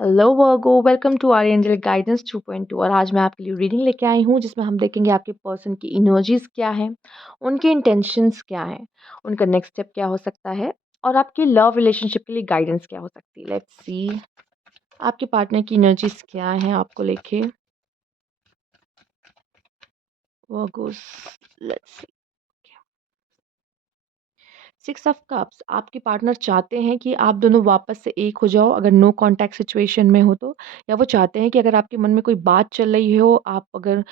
Hello वर्गो, welcome to our angel guidance 2.2। और आज मैं आपके लिए रीडिंग लेके आई हूँ जिसमें हम देखेंगे आपके पर्सन की एनर्जीज क्या है, उनके इंटेंशंस क्या हैं, उनका नेक्स्ट स्टेप क्या हो सकता है और आपकी लव रिलेशनशिप के लिए गाइडेंस क्या हो सकती है। लेट्स सी आपके पार्टनर की एनर्जीज क्या है आपको लेके। Virgo's, let's see. Six of cups, आपके पार्टनर चाहते हैं कि आप दोनों वापस से एक हो जाओ अगर नो कांटेक्ट सिचुएशन में हो तो, या वो चाहते हैं कि अगर आपके मन में कोई बात चल रही हो, आप अगर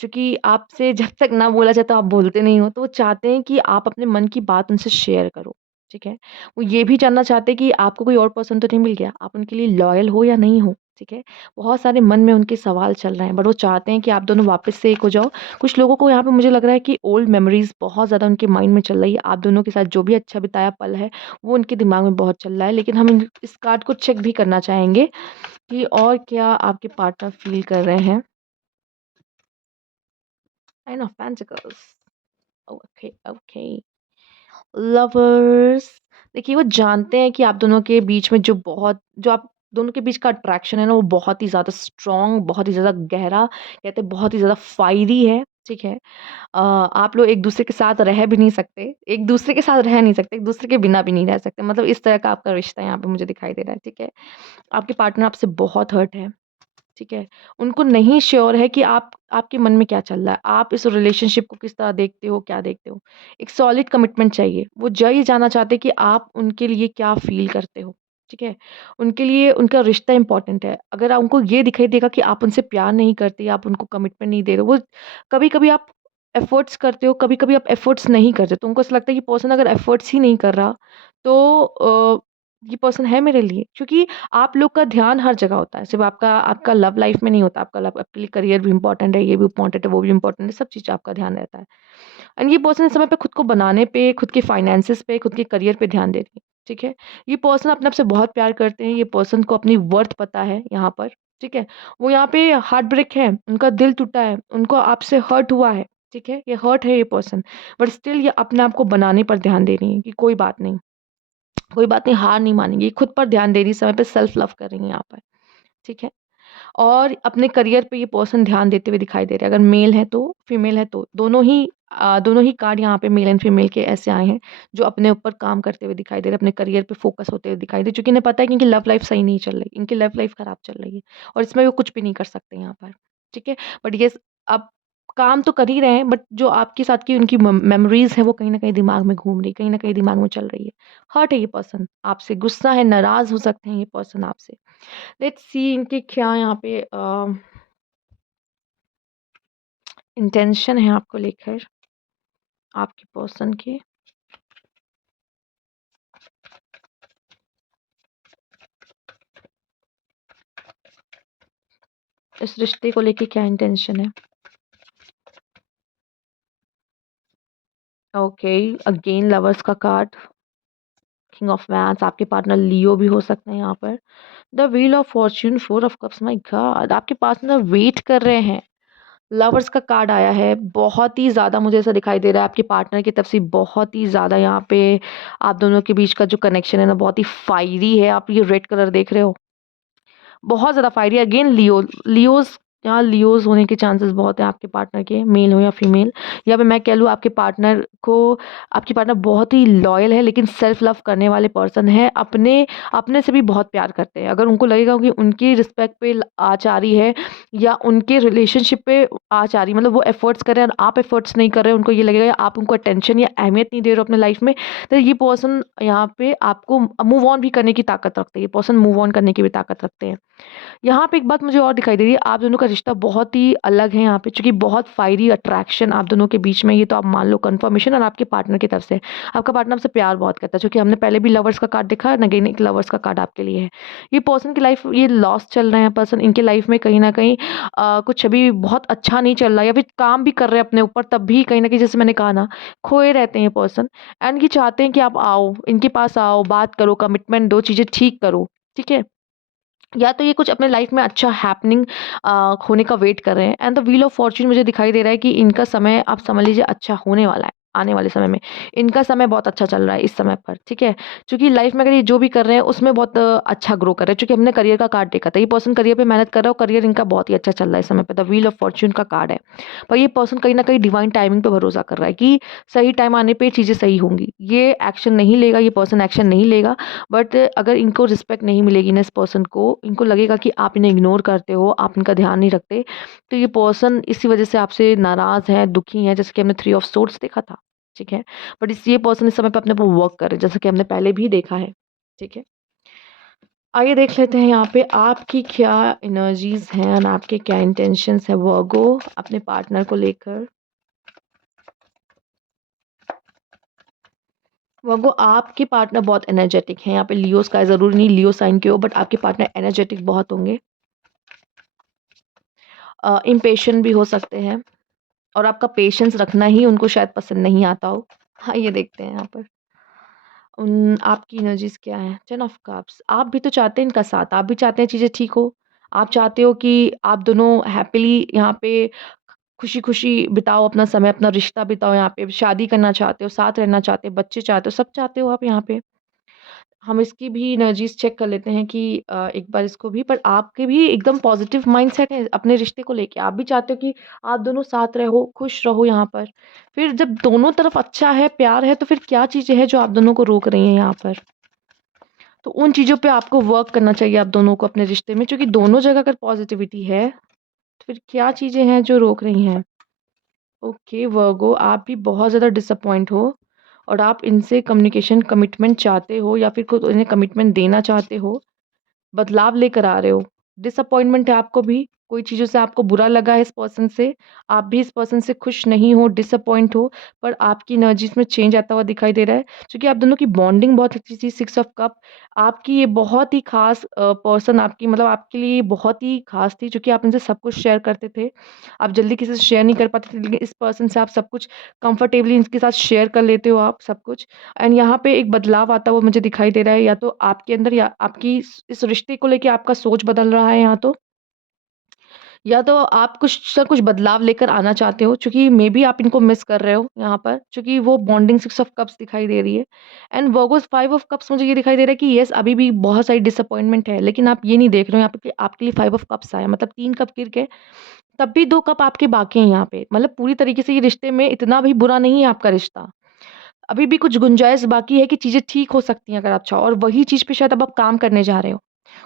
चूंकि आपसे जब तक ना बोला जाए तो आप बोलते नहीं हो, तो वो चाहते हैं कि आप अपने मन की बात उनसे शेयर करो। ठीक है, वो ये भी जानना चाहते हैं कि आपको कोई और पर्सन तो नहीं मिल गया, आप उनके लिए लॉयल हो या नहीं हो। ठीक है, बहुत सारे मन में उनके सवाल चल रहे हैं, बट वो चाहते हैं कि आप दोनों वापस से एक हो जाओ। कुछ लोगों को यहाँ पे मुझे लग रहा है कि ओल्ड मेमोरीज बहुत ज़्यादा उनके माइंड में चल रही है। आप दोनों के साथ जो भी अच्छा बिताया पल है वो उनके दिमाग में बहुत चल रहा है, लेकिन हम इस कार्ड को चेक भी करना चाहेंगे कि और क्या आपके पार्टनर फील कर रहे हैं। Nine of pentacles, okay okay. Lovers, देखिए वो जानते हैं कि आप दोनों के बीच में जो आप दोनों के बीच का अट्रैक्शन है ना, वो बहुत ही ज़्यादा स्ट्रॉन्ग, बहुत ही ज़्यादा गहरा, कहते हैं बहुत ही ज़्यादा फायरी है। ठीक है, आप लोग एक दूसरे के साथ रह भी नहीं सकते, एक दूसरे के साथ रह नहीं सकते, एक दूसरे के बिना भी नहीं रह सकते, मतलब इस तरह का आपका रिश्ता यहाँ पे मुझे दिखाई दे रहा है। ठीक है, आपके पार्टनर आपसे बहुत हर्ट है। ठीक है, उनको नहीं श्योर है कि आप आपके मन में क्या चल रहा है, आप इस रिलेशनशिप को किस तरह देखते हो, क्या देखते हो। एक सॉलिड कमिटमेंट चाहिए, वो ये जानना चाहते हैं कि आप उनके लिए क्या फील करते हो। ठीक है, उनके लिए उनका रिश्ता इंपॉर्टेंट है। अगर उनको ये दिखाई देगा कि आप उनसे प्यार नहीं करते, आप उनको कमिटमेंट नहीं दे रहे हो, वो कभी कभी आप एफर्ट्स करते हो, कभी कभी आप एफर्ट्स नहीं करते, तो उनको ऐसा लगता है कि पर्सन अगर एफर्ट्स ही नहीं कर रहा तो ये पर्सन है मेरे लिए, क्योंकि आप लोग का ध्यान हर जगह होता है, सिर्फ आपका आपका लव लाइफ में नहीं होता। आपका लव आपके लिए करियर भी इंपॉर्टेंट है, ये भी इंपॉर्टेंट है, वो भी इंपॉर्टेंट है, सब चीज़ आपका ध्यान रहता है। एंड ये पर्सन इस समय पे खुद को बनाने पे, खुद के फाइनेंसेस पे, खुद के करियर पे ध्यान दे रही है। ठीक है, ये पर्सन अपने आप से बहुत प्यार करते हैं, ये पर्सन को अपनी वर्थ पता है यहाँ पर। ठीक है, वो यहाँ पे हार्ट ब्रेक है, उनका दिल टूटा है, उनको आपसे हर्ट हुआ है। ठीक है, ये हर्ट है ये पर्सन, बट स्टिल ये अपने आप को बनाने पर ध्यान दे रही है कि कोई बात नहीं, कोई बात नहीं, हार नहीं मानेंगी। ये खुद पर ध्यान दे रही है, समय पे सेल्फ लव कर रही है यहाँ पर। ठीक है, और अपने करियर पे ये पर्सन ध्यान देते हुए दिखाई दे रहे हैं। अगर मेल है तो, फीमेल है तो, दोनों ही कार्ड यहाँ पे मेल एंड फीमेल के ऐसे आए हैं जो अपने ऊपर काम करते हुए दिखाई दे रहे हैं, अपने करियर पे फोकस होते हुए दिखाई दे रहे हैं, क्योंकि इन्हें पता है कि इनकी लव लाइफ सही नहीं चल रही, इनकी लव लाइफ खराब चल रही है और इसमें वो कुछ भी नहीं कर सकते यहाँ पर। ठीक है, बट ये अब काम तो कर ही रहे हैं, बट जो आपके साथ की उनकी मेमोरीज है वो कहीं ना कहीं दिमाग में घूम रही, कहीं ना कहीं दिमाग में चल रही है। हर्ट है ये पर्सन आपसे, गुस्सा है, नाराज हो सकते हैं ये पर्सन आपसे। लेट्स सी इनके क्या यहाँ पे इंटेंशन है आपको लेकर, आपके पर्सन के। इस रिश्ते को लेके क्या इंटेंशन है। ओके, अगेन लवर्स का कार्ड, किंग ऑफ वैंड्स, आपके पार्टनर लियो भी हो सकते हैं यहाँ पर। The wheel of Fortune, four of cups, my God, आपके पार्टनर वेट कर रहे हैं। लवर्स का कार्ड आया है, बहुत ही ज़्यादा मुझे ऐसा दिखाई दे रहा है आपके पार्टनर की तरफ से बहुत ही ज़्यादा यहाँ पे आप दोनों के बीच का जो कनेक्शन है ना, बहुत ही फायरी है। आप ये रेड कलर देख रहे हो, बहुत ज़्यादा फायरी। अगेन लियोज, यहाँ लियोज होने के चांसेस बहुत हैं आपके पार्टनर के, मेल हो या फीमेल। या फिर मैं कह लूँ आपके पार्टनर को, आपकी पार्टनर बहुत ही लॉयल है, लेकिन सेल्फ लव करने वाले पर्सन है, अपने अपने से भी बहुत प्यार करते हैं। अगर उनको लगेगा कि उनकी रिस्पेक्ट पे आँच आ रही है या उनके रिलेशनशिप पे आँच आ रही है, मतलब वो एफर्ट्स कर रहे हैं और आप एफर्ट्स नहीं कर रहे हैं, उनको ये लगेगा आप उनको अटेंशन या अहमियत नहीं दे रहे हो अपने लाइफ में, तो ये पर्सन यहाँ पे आपको मूव ऑन भी करने की ताकत रखते हैं। ये पर्सन मूव ऑन करने की भी ताकत रखते हैं। यहाँ पे एक बात मुझे और दिखाई दे रही है, आप दोनों का रिश्ता बहुत ही अलग है यहाँ पे, क्योंकि बहुत फायरी अट्रैक्शन आप दोनों के बीच में, ये तो आप मान लो कंफर्मेशन। और आपके पार्टनर की तरफ से, आपका पार्टनर आपसे प्यार बहुत करता है, क्योंकि हमने पहले भी लवर्स का कार्ड देखा है, अगेन एक लवर्स का कार्ड आपके लिए है। ये पर्सन की लाइफ, ये लॉस चल रहे हैं पर्सन, इनके लाइफ में कहीं ना कहीं कुछ अभी बहुत अच्छा नहीं चल रहा है, या फिर काम भी कर रहे हैं अपने ऊपर, तब भी कहीं ना कहीं जैसे मैंने कहा ना, खोए रहते हैं ये पर्सन। एंड ये चाहते हैं कि आप आओ, इनके पास आओ, बात करो, कमिटमेंट दो, चीज़ें ठीक करो। ठीक है, या तो ये कुछ अपने लाइफ में अच्छा हैपनिंग होने का वेट कर रहे हैं। And the wheel of Fortune मुझे दिखाई दे रहा है कि इनका समय आप समझ लीजिए अच्छा होने वाला है। आने वाले समय में। इनका समय बहुत अच्छा चल रहा है इस समय पर, ठीक है? चूँकि लाइफ़ में अगर ये जो भी कर रहे हैं उसमें बहुत अच्छा ग्रो कर रहे हैं, चूँकि हमने करियर का कार्ड देखा था। ये पर्सन करियर पे मेहनत कर रहा है और करियर इनका बहुत ही अच्छा चल रहा है इस समय पे, द व्हील ऑफ फॉर्च्यून का कार्ड है। पर ये पर्सन कहीं न कहीं डिवाइन टाइमिंग पे भरोसा कर रहा है कि सही टाइम आने पे चीज़ें सही होंगी। ये एक्शन नहीं लेगा, ये पर्सन एक्शन नहीं लेगा, बट अगर इनको रिस्पेक्ट नहीं मिलेगी ना इस पर्सन को, इनको लगेगा कि आप इन्हें इग्नोर करते हो, आप इनका ध्यान नहीं रखते, तो ये पर्सन इसी वजह से आपसे नाराज़ है, दुखी है, जैसे कि हमने थ्री ऑफ सोर्ड्स देखा था, ठीक है? बट इस ये पर्सन इस समय पे अपने ऊपर वर्क कर रहे हैं, जैसा कि हमने पहले भी देखा है, ठीक है? आइए देख लेते हैं यहाँ पे आपकी क्या एनर्जीज़ हैं और आपके क्या इंटेंशंस हैं वर्गो अपने पार्टनर को लेकर। वर्गो आपके पार्टनर बहुत एनर्जेटिक हैं, यहाँ पे लियो स्काई ज़रूरी नहीं लियो साइन के हो, बट आपके पार्टनर एनर्जेटिक बहुत होंगे। इम्पेशेंट भी हो सकते हैं और आपका पेशेंस रखना ही उनको शायद पसंद नहीं आता हो। हाँ, ये देखते हैं यहाँ पर। आपकी एनर्जीज़ क्या हैं? 10 ऑफ कप्स आप भी तो चाहते हैं इनका साथ, आप भी चाहते हैं चीज़ें ठीक हो। आप चाहते हो कि आप दोनों हैपीली यहाँ पे खुशी-खुशी बिताओ अपना समय, अपना रिश्ता बिताओ यहाँ पे, शादी करना चाहते हो, साथ रहना चाहते हो, बच्चे चाहते हो, सब चाहते हो आप यहाँ पे। हम इसकी भी एनर्जीज़ चेक कर लेते हैं कि एक बार इसको भी पर आपके भी एकदम पॉज़िटिव माइंडसेट है अपने रिश्ते को लेके। आप भी चाहते हो कि आप दोनों साथ रहो, खुश रहो यहाँ पर। फिर जब दोनों तरफ अच्छा है, प्यार है, तो फिर क्या चीज़ें हैं जो आप दोनों को रोक रही हैं यहाँ पर? तो उन चीज़ों पे आपको वर्क करना चाहिए आप दोनों को अपने रिश्ते में, क्योंकि दोनों जगह अगर पॉज़िटिविटी है, तो फिर क्या चीज़ें हैं जो रोक रही हैं? ओके वर्गो आप भी बहुत ज़्यादा डिसअपॉइंट हो और आप इनसे कम्युनिकेशन कमिटमेंट चाहते हो या फिर खुद इन्हें कमिटमेंट देना चाहते हो, बदलाव लेकर आ रहे हो। डिसअपॉइंटमेंट है आपको भी, कोई चीज़ों से आपको बुरा लगा है इस पर्सन से, आप भी इस पर्सन से खुश नहीं हो, डिसअपॉइंट हो, पर आपकी एनर्जीज़ में चेंज आता हुआ दिखाई दे रहा है। क्योंकि आप दोनों की बॉन्डिंग बहुत अच्छी थी, 6 ऑफ कप आपकी ये बहुत ही ख़ास पर्सन आपकी मतलब आपके लिए ये बहुत ही ख़ास थी, क्योंकि आप इनसे सब कुछ शेयर करते थे। आप जल्दी किसी से शेयर नहीं कर पाते थे, लेकिन इस पर्सन से आप सब कुछ कंफर्टेबली इनके साथ शेयर कर लेते हो आप सब कुछ। एंड यहाँ पे एक बदलाव आता हुआ मुझे दिखाई दे रहा है, या तो आपके अंदर या आपकी इस रिश्ते को लेके आपका सोच बदल रहा है या तो आप कुछ सा कुछ बदलाव लेकर आना चाहते हो, चूँकि मेबी आप इनको मिस कर रहे हो यहाँ पर, चूँकि वो बॉन्डिंग 6 ऑफ कप्स दिखाई दे रही है। एंड वर्गोज़ 5 ऑफ कप्स मुझे ये दिखाई दे रहा है कि येस अभी भी बहुत सारी डिसअपॉइंटमेंट है, लेकिन आप ये नहीं देख रहे हो यहाँ पे कि आपके लिए 5 ऑफ कप्स आया, मतलब 3 कप गिर के तब भी 2 कप आपके बाकी हैं यहाँ पे। मतलब पूरी तरीके से ये रिश्ते में इतना भी बुरा नहीं है आपका रिश्ता। अभी भी कुछ गुंजाइश बाकी है कि चीज़ें ठीक हो सकती हैं अगर आप चाहो, और वही चीज़ पे शायद अब आप काम करने जा रहे हो।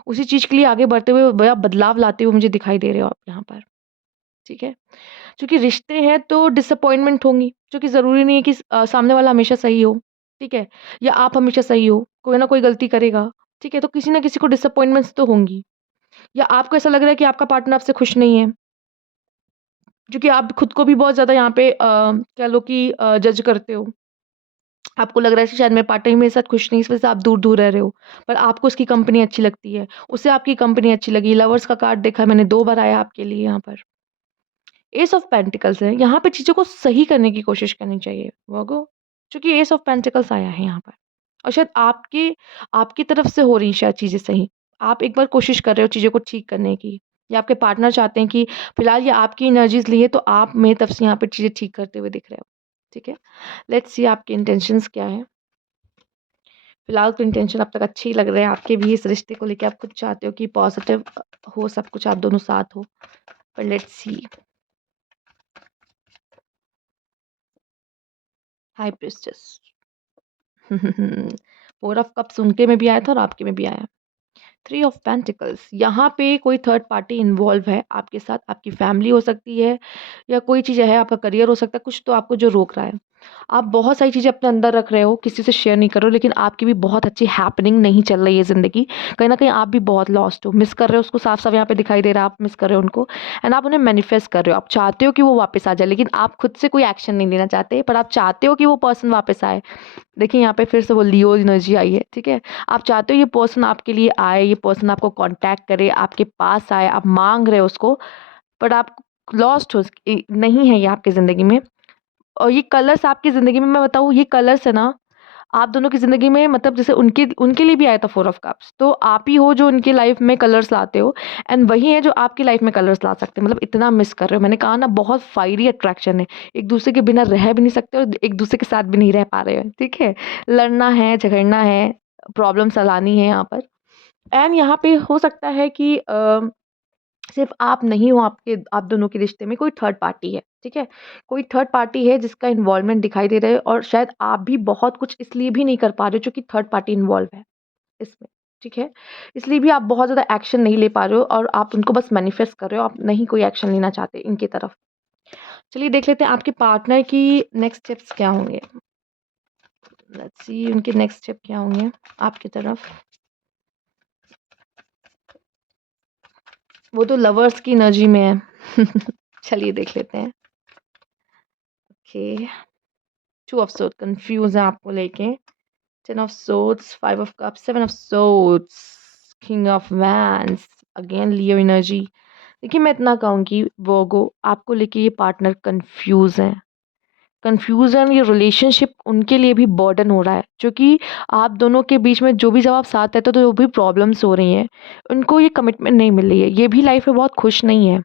उसी चीज़ के लिए आगे बढ़ते हुए बड़ा बदलाव लाते हुए मुझे दिखाई दे रहे हो आप यहाँ पर, ठीक है? क्योंकि रिश्ते हैं तो डिसअपॉइंटमेंट होंगी, क्योंकि ज़रूरी नहीं है कि सामने वाला हमेशा सही हो, ठीक है? या आप हमेशा सही हो, कोई ना कोई गलती करेगा, ठीक है? तो किसी ना किसी को डिसअपॉइंटमेंट्स तो होंगी, या आपको ऐसा लग रहा है कि आपका पार्टनर आपसे खुश नहीं है, क्योंकि आप खुद को भी बहुत ज़्यादा यहाँ पे कह लो कि जज करते हो। आपको लग रहा है कि शायद मेरे पार्टनर मेरे साथ खुश नहीं, इस वजह से आप दूर-दूर रह रहे हो। पर आपको उसकी कंपनी अच्छी लगती है, उसे आपकी कंपनी अच्छी लगी। लवर्स का कार्ड देखा है मैंने 2 बार आया आपके लिए यहाँ पर। एस ऑफ पेंटिकल्स है, यहाँ पे चीज़ों को सही करने की कोशिश करनी चाहिए वर्गो, क्योंकि एस ऑफ पेंटिकल्स आया है यहाँ पर। और शायद आपकी आपकी तरफ से हो रही शायद चीज़ें सही। आप एक बार कोशिश कर रहे हो चीज़ों को ठीक करने की, या आपके पार्टनर चाहते हैं कि फिलहाल ये आपकी एनर्जीज़ लिए तो आप मेरी तरफ से यहाँ पे चीज़ें ठीक करते हुए दिख रहे हो। ठीक है? लेट्स सी आपके इंटेंशंस क्या हैं? फिलहाल तो इंटेंशन अब तक अच्छे ही लग रहे हैं आपके भी इस रिश्ते को लेके, आप खुद चाहते हो कि पॉजिटिव हो सब कुछ, आप दोनों साथ हो। पर let's see. High priestess. 4 of cups उनके में भी आया था और आपके में भी आया। 3 ऑफ पेंटिकल्स यहाँ पे कोई थर्ड पार्टी इन्वॉल्व है आपके साथ, आपकी फैमिली हो सकती है या कोई चीज़ है, आपका करियर हो सकता है, कुछ तो आपको जो रोक रहा है। आप बहुत सारी चीज़ें अपने अंदर रख रहे हो, किसी से शेयर नहीं कर रहे हो, लेकिन आपकी भी बहुत अच्छी हैपनिंग नहीं चल रही है ज़िंदगी। कहीं न कहीं आप भी बहुत लॉस्ट हो, मिस कर रहे हो उसको, साफ-साफ यहाँ पे दिखाई दे रहा है आप मिस कर रहे हो उनको, एंड आप उन्हें मैनिफेस्ट कर रहे हो। आप चाहते हो कि वो वापस आ जाए, लेकिन आप खुद से कोई एक्शन नहीं लेना चाहते, पर आप चाहते हो कि वो पर्सन वापस आए। देखिए यहाँ पे फिर से वो लियो एनर्जी आई है, ठीक है? आप चाहते हो ये पर्सन आपके लिए आए, ये पर्सन आपको कॉन्टैक्ट करे, आपके पास आए, आप माँग रहे हो उसको, बट आप लॉस्ट हो, नहीं है ये आपकी ज़िंदगी में। और ये कलर्स आपकी ज़िंदगी में मैं बताऊँ, ये कलर्स है ना, आप दोनों की ज़िंदगी में मतलब जैसे उनके उनके लिए भी आया था 4 ऑफ कप्स, तो आप ही हो जो उनकी लाइफ में कलर्स लाते हो एंड वही है जो आपकी लाइफ में कलर्स ला सकते हैं। मतलब इतना मिस कर रहे हो। मैंने कहा ना बहुत फायरी अट्रैक्शन है। एक-दूसरे के बिना रह भी नहीं सकते और एक-दूसरे के साथ भी नहीं रह पा रहे हो, ठीक है? लड़ना है, झगड़ना है, प्रॉब्लम सलानी है यहाँ पर। एंड यहाँ पे हो सकता है कि सिर्फ आप नहीं हो, आपके आप दोनों के रिश्ते में कोई थर्ड पार्टी है, ठीक है? कोई थर्ड पार्टी है जिसका इन्वॉल्वमेंट दिखाई दे रहा है और शायद आप भी बहुत कुछ इसलिए भी नहीं कर पा रहे हो क्योंकि थर्ड पार्टी इन्वॉल्व है इसमें, ठीक है? इसलिए भी आप बहुत ज़्यादा एक्शन नहीं ले पा रहे हो और आप उनको बस मैनिफेस्ट कर रहे हो, आप नहीं कोई एक्शन लेना चाहते इनकी तरफ। चलिए देख लेते हैं आपके पार्टनर की नेक्स्ट स्टेप्स क्या होंगे। लेट्स सी उनके नेक्स्ट स्टेप क्या होंगे आपकी तरफ। वो तो लवर्स की एनर्जी में है। चलिए देख लेते हैं। Okay, two of sword confuse है आपको लेके। 10 of swords, 5 of cups, 7 of swords, king of wands, again Leo energy. देखिए मैं इतना कहूँगी वोगो आपको लेके ये पार्टनर कंफ्यूज है। कंफ्यूजन ये रिलेशनशिप उनके लिए भी बर्डन हो रहा है क्योंकि आप दोनों के बीच में जो भी जब आप साथ रहते हो तो जो भी प्रॉब्लम्स हो रही हैं उनको ये कमिटमेंट नहीं मिल रही है। ये भी लाइफ में बहुत खुश नहीं है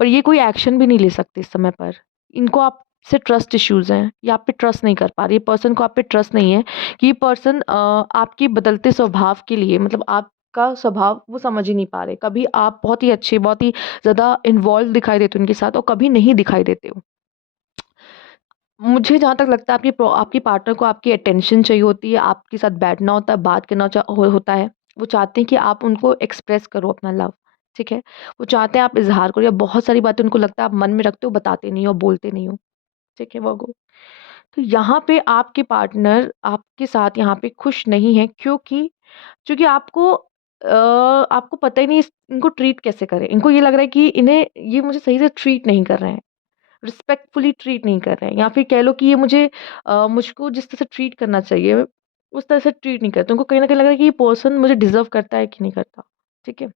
पर ये कोई एक्शन भी नहीं ले सकते इस समय पर। इनको आपसे ट्रस्ट इश्यूज़ हैं, ये आप पे ट्रस्ट नहीं कर पा रहे, ये पर्सन को आप पे ट्रस्ट नहीं है कि ये पर्सन आपके बदलते स्वभाव के लिए मतलब आपका स्वभाव वो समझ ही नहीं पा रहे। कभी आप बहुत ही अच्छे, बहुत ही ज़्यादा इन्वॉल्व दिखाई देते हो उनके साथ और कभी नहीं दिखाई देते हो। मुझे जहाँ तक लगता है आपकी पार्टनर को आपकी अटेंशन चाहिए होती है, आपके साथ बैठना होता है, बात करना होता है। वो चाहते हैं कि आप उनको एक्सप्रेस करो अपना लव, ठीक है? वो चाहते हैं आप इज़हार करो या बहुत सारी बातें उनको लगता है आप मन में रखते हो, बताते नहीं हो, बोलते नहीं हो, ठीक है वर्गो? तो यहाँ पे आपके पार्टनर आपके साथ यहाँ पे खुश नहीं है क्योंकि आपको पता ही नहीं इनको ट्रीट कैसे करें। इनको ये लग रहा है कि इन्हें ये मुझे सही से ट्रीट नहीं कर रहे हैं। रिस्पेक्टफुली ट्रीट नहीं कर रहे हैं या फिर कह लो कि ये मुझको जिस तरह से ट्रीट करना चाहिए उस तरह से ट्रीट नहीं करते। उनको कहीं न कहीं लग रहा है कि ये पर्सन मुझे डिज़र्व करता है कि नहीं करता, ठीक है?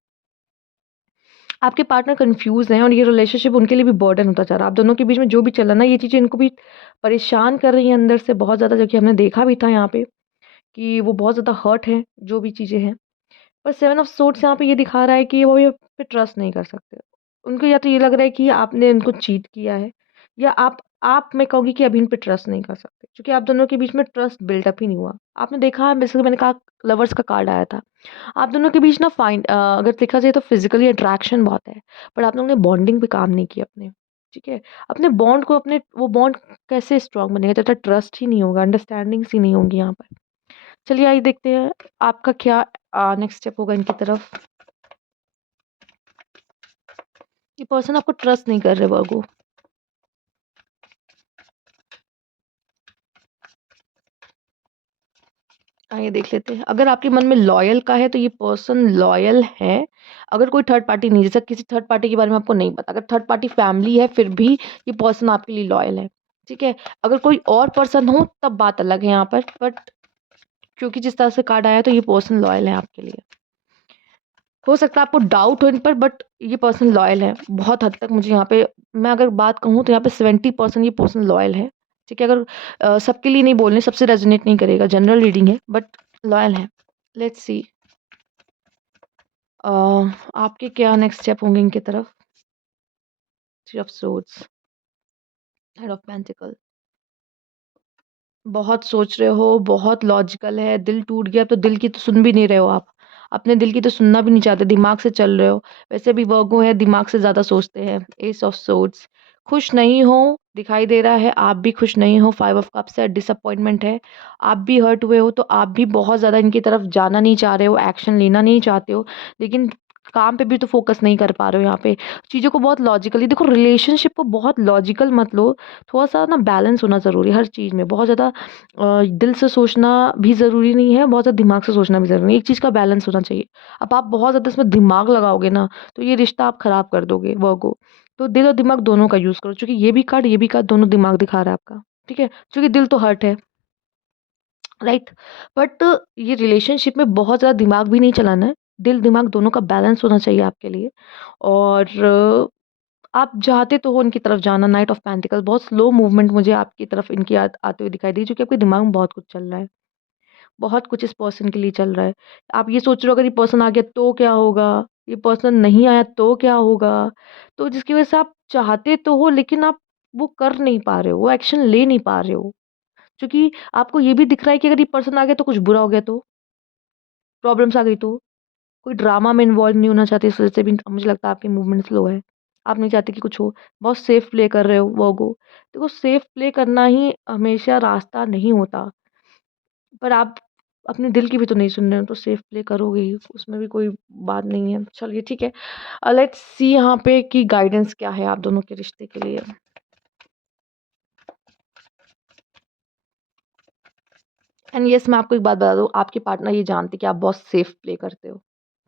आपके पार्टनर कन्फ्यूज़ हैं और ये रिलेशनशिप उनके लिए भी बर्डन होता जा रहा है। आप दोनों के बीच में जो भी चल रहा है ना, ये चीज़ें इनको भी परेशान कर रही हैं अंदर से बहुत ज़्यादा, जो कि हमने देखा भी था यहाँ पे कि वो बहुत ज़्यादा हर्ट हैं, जो भी चीज़ें हैं। पर 7 ऑफ सोर्ड्स यहाँ पे ये दिखा रहा है कि वो ये पे ट्रस्ट नहीं कर सकते। उनको या तो ये लग रहा है कि आपने इनको चीट किया है या आप मैं कहूँगी कि अभी इन पे ट्रस्ट नहीं कर सकते क्योंकि आप दोनों के बीच में ट्रस्ट बिल्डअप ही नहीं हुआ। आपने देखा है जैसे कि मैंने कहा लवर्स का कार्ड आया था। आप दोनों के बीच ना अगर देखा जाए तो फिज़िकली अट्रैक्शन बहुत है, बट आप लोगों ने बॉन्डिंग पे काम नहीं किया अपने, ठीक है? अपने बॉन्ड को अपने वो बॉन्ड कैसे स्ट्रॉन्ग बनेगा जब तक ट्रस्ट ही नहीं होगा, अंडरस्टैंडिंग्स ही नहीं होंगी यहाँ पर। चलिए आइए देखते हैं आपका क्या नेक्स्ट स्टेप होगा इनकी तरफ। ये पर्सन आपको ट्रस्ट नहीं कर रहे वर्गो। आइए देख लेते हैं। अगर आपके मन में लॉयल का है तो ये पर्सन लॉयल है। अगर कोई थर्ड पार्टी नहीं, जैसे किसी थर्ड पार्टी के बारे में आपको नहीं पता, अगर थर्ड पार्टी फैमिली है फिर भी ये पर्सन आपके लिए लॉयल है, ठीक है? अगर कोई और पर्सन हो तब बात अलग है यहाँ पर, बट क्योंकि जिस तरह से कार्ड आया है तो ये पर्सन लॉयल है आपके लिए। हो सकता है आपको डाउट हो इन पर, बट ये पर्सन लॉयल है बहुत हद तक। मुझे यहाँ पे मैं अगर बात कहूँ तो यहाँ पे 70% ये पर्सन लॉयल है, ठीक है? अगर सबके लिए नहीं बोलने, सबसे रेजोनेट नहीं करेगा, जनरल रीडिंग है बट लॉयल है। लेट्स सी आपके क्या नेक्स्ट स्टेप होंगे इनकी तरफ। Three of swords, head of pentacle. बहुत सोच रहे हो, बहुत लॉजिकल है, दिल टूट गया तो दिल की तो सुन भी नहीं रहे हो आप। अपने दिल की तो सुनना भी नहीं चाहते, दिमाग से चल रहे हो। वैसे भी वर्गो है, दिमाग से ज़्यादा सोचते हैं। एस ऑफ सोर्ड्स, खुश नहीं हो, दिखाई दे रहा है आप भी खुश नहीं हो। 5 ऑफ कप्स है, डिसअपॉइंटमेंट है। आप भी हर्ट हुए हो तो आप भी बहुत ज़्यादा इनकी तरफ जाना नहीं चाह रहे हो, एक्शन लेना नहीं चाहते हो, लेकिन काम पे भी तो फोकस नहीं कर पा रहे हो यहाँ पे। चीज़ों को बहुत लॉजिकली देखो, रिलेशनशिप को बहुत लॉजिकल मत लो। थोड़ा-सा ना बैलेंस होना ज़रूरी है हर चीज़ में। बहुत ज़्यादा दिल से सोचना भी ज़रूरी नहीं है, बहुत ज़्यादा दिमाग से सोचना भी ज़रूरी नहीं है। एक चीज़ का बैलेंस होना चाहिए। अब आप बहुत ज़्यादा इसमें दिमाग लगाओगे ना, तो ये रिश्ता आप ख़राब कर दोगे वर्गो। तो दिल और दिमाग दोनों का यूज़ करो, क्योंकि ये भी कार्ड दोनों दिमाग दिखा रहा है आपका, ठीक है? क्योंकि दिल तो हर्ट है, राइट? बट ये रिलेशनशिप में बहुत ज़्यादा दिमाग भी नहीं चलाना है। दिल-दिमाग दोनों का बैलेंस होना चाहिए आपके लिए। और आप चाहते तो हो उनकी तरफ जाना, नाइट ऑफ पेंटिकल बहुत स्लो मूवमेंट मुझे आपकी तरफ इनकी आते हुए दिखाई दी, जो कि आपके दिमाग में बहुत कुछ चल रहा है। बहुत कुछ इस पर्सन के लिए चल रहा है। आप ये सोच रहे हो अगर ये पर्सन आ गया तो क्या होगा? ये पर्सन नहीं आया तो क्या होगा? तो जिसकी वज़ह से आप चाहते तो हो लेकिन आप वो कर नहीं पा रहे हो, वो एक्शन ले नहीं पा रहे हो। क्योंकि आपको ये भी दिख रहा है कि अगर ये पर्सन आ गया तो कुछ बुरा हो गया तो? प्रॉब्लम्स आ गई तो? कोई ड्रामा में इन्वॉल्व नहीं होना चाहते, इस वज़ह से भी मुझे लगता है आपकी मूवमेंट स्लो है। आप नहीं चाहते कि कुछ हो, बहुत सेफ प्ले कर रहे हो वर्गो। देखो सेफ प्ले करना ही हमेशा रास्ता नहीं होता। पर आप अपने दिल की भी तो नहीं सुन रहे हो, तो सेफ प्ले करोगे ही, उसमें भी कोई बात नहीं है। चलिए ठीक है। लेट्स सी यहाँ पे कि गाइडेंस क्या है आप दोनों के रिश्ते के लिए। एंड यस मैं आपको एक बात बता दूँ, आपके पार्टनर ये जानते हैं कि आप बहुत सेफ प्ले करते हो,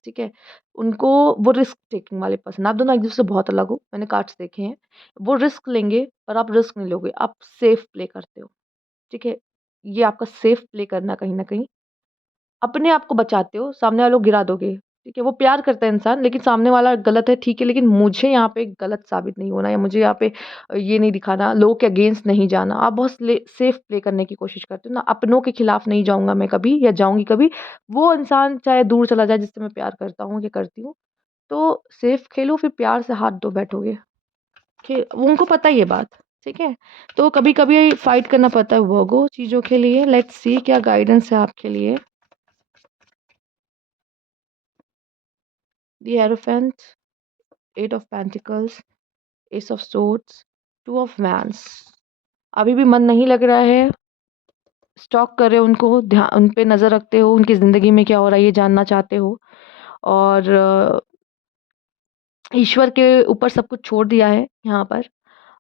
ठीक है? उनको वो रिस्क टेकिंग वाले पर्सन, आप दोनों एक-दूसरे से बहुत अलग हो, मैंने कार्ड्स देखे हैं। वो रिस्क लेंगे, पर आप रिस्क नहीं लोगे, आप सेफ प्ले करते हो, ठीक है? ये आपका सेफ प्ले करना कहीं न कहीं अपने आप को बचाते हो, सामने वालों को गिरा दोगे, ठीक है? वो प्यार करता है इंसान, लेकिन सामने वाला गलत है, ठीक है, लेकिन मुझे यहाँ पे गलत साबित नहीं होना या मुझे यहाँ पे ये नहीं दिखाना, लोगों के अगेंस्ट नहीं जाना। आप बहुत सेफ प्ले करने की कोशिश करते हो ना, अपनों के खिलाफ नहीं जाऊँगा मैं कभी या जाऊँगी कभी। वो इंसान चाहे दूर चला जाए जिससे मैं प्यार करता हूँ या करती हूँ, तो सेफ खेलो फिर प्यार से हाथ धो बैठोगे। उनको पता है ये बात, ठीक है? तो कभी-कभी फाइट करना पड़ता है वर्गो चीज़ों के लिए। लेट्स सी क्या गाइडेंस है आपके लिए। The hierophant, 8 of pentacles, ace of swords, 2 of wands. अभी भी मन नहीं लग रहा है, स्टॉक कर रहे हो उनको, उन पे नज़र रखते हो, उनकी ज़िंदगी में क्या हो रहा है ये जानना चाहते हो और ईश्वर के ऊपर सब कुछ छोड़ दिया है यहाँ पर।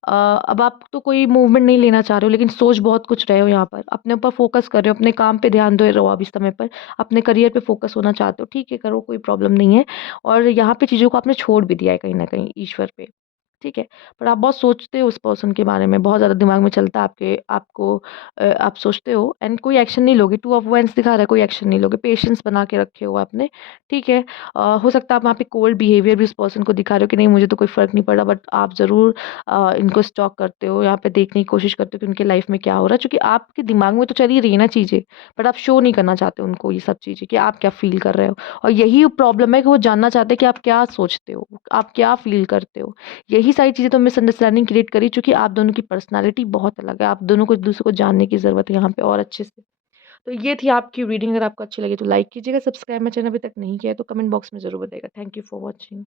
अब आप तो कोई मूवमेंट नहीं लेना चाह रहे हो, लेकिन सोच बहुत कुछ रहे हो यहाँ पर। अपने ऊपर फ़ोकस कर रहे हो, अपने काम पे ध्यान दे रहे हो आप इस समय पर। अपने करियर पे फ़ोकस होना चाहते हो, ठीक है, करो, कोई प्रॉब्लम नहीं है। और यहाँ पे चीज़ों को आपने छोड़ भी दिया है कहीं न कहीं ईश्वर पे, ठीक है। पर आप बहुत सोचते हो उस पर्सन के बारे में, बहुत ज़्यादा दिमाग में चलता है आप सोचते हो एंड कोई एक्शन नहीं लोगे। 2 ऑफ वांड्स दिखा रहा है, कोई एक्शन नहीं लोगे, पेशेंस बना के रखे हो आपने, ठीक है। हो सकता है आप वहाँ पे कोल्ड बिहेवियर भी उस पर्सन को दिखा रहे हो कि नहीं मुझे तो कोई फ़र्क नहीं पड़ रहा, बट आप ज़रूर इनको स्टॉक करते हो, यहाँ पे देखने की कोशिश करते हो कि उनके लाइफ़ में क्या हो रहा है, चूँकि आपके दिमाग में तो चल ही रही है ना चीज़ें, बट आप शो नहीं करना चाहते उनको ये सब चीज़ें कि आप क्या फ़ील कर रहे हो। और यही प्रॉब्लम है कि वो जानना चाहते हैं कि आप क्या सोचते हो, आप क्या फ़ील करते हो। यही सारी चीज़ें तो मिसअंडरस्टैंडिंग क्रिएट करी, चूँकि आप दोनों की पर्सनैलिटी बहुत अलग है, आप दोनों को एक-दूसरे को जानने की ज़रूरत है यहाँ पे और अच्छे से। तो ये थी आपकी रीडिंग, अगर आपको अच्छी लगी तो लाइक कीजिएगा, सब्सक्राइब मेरा चैनल अभी तक नहीं किया है तो कमेंट बॉक्स में ज़रूर बताइएगा। Thank you for watching.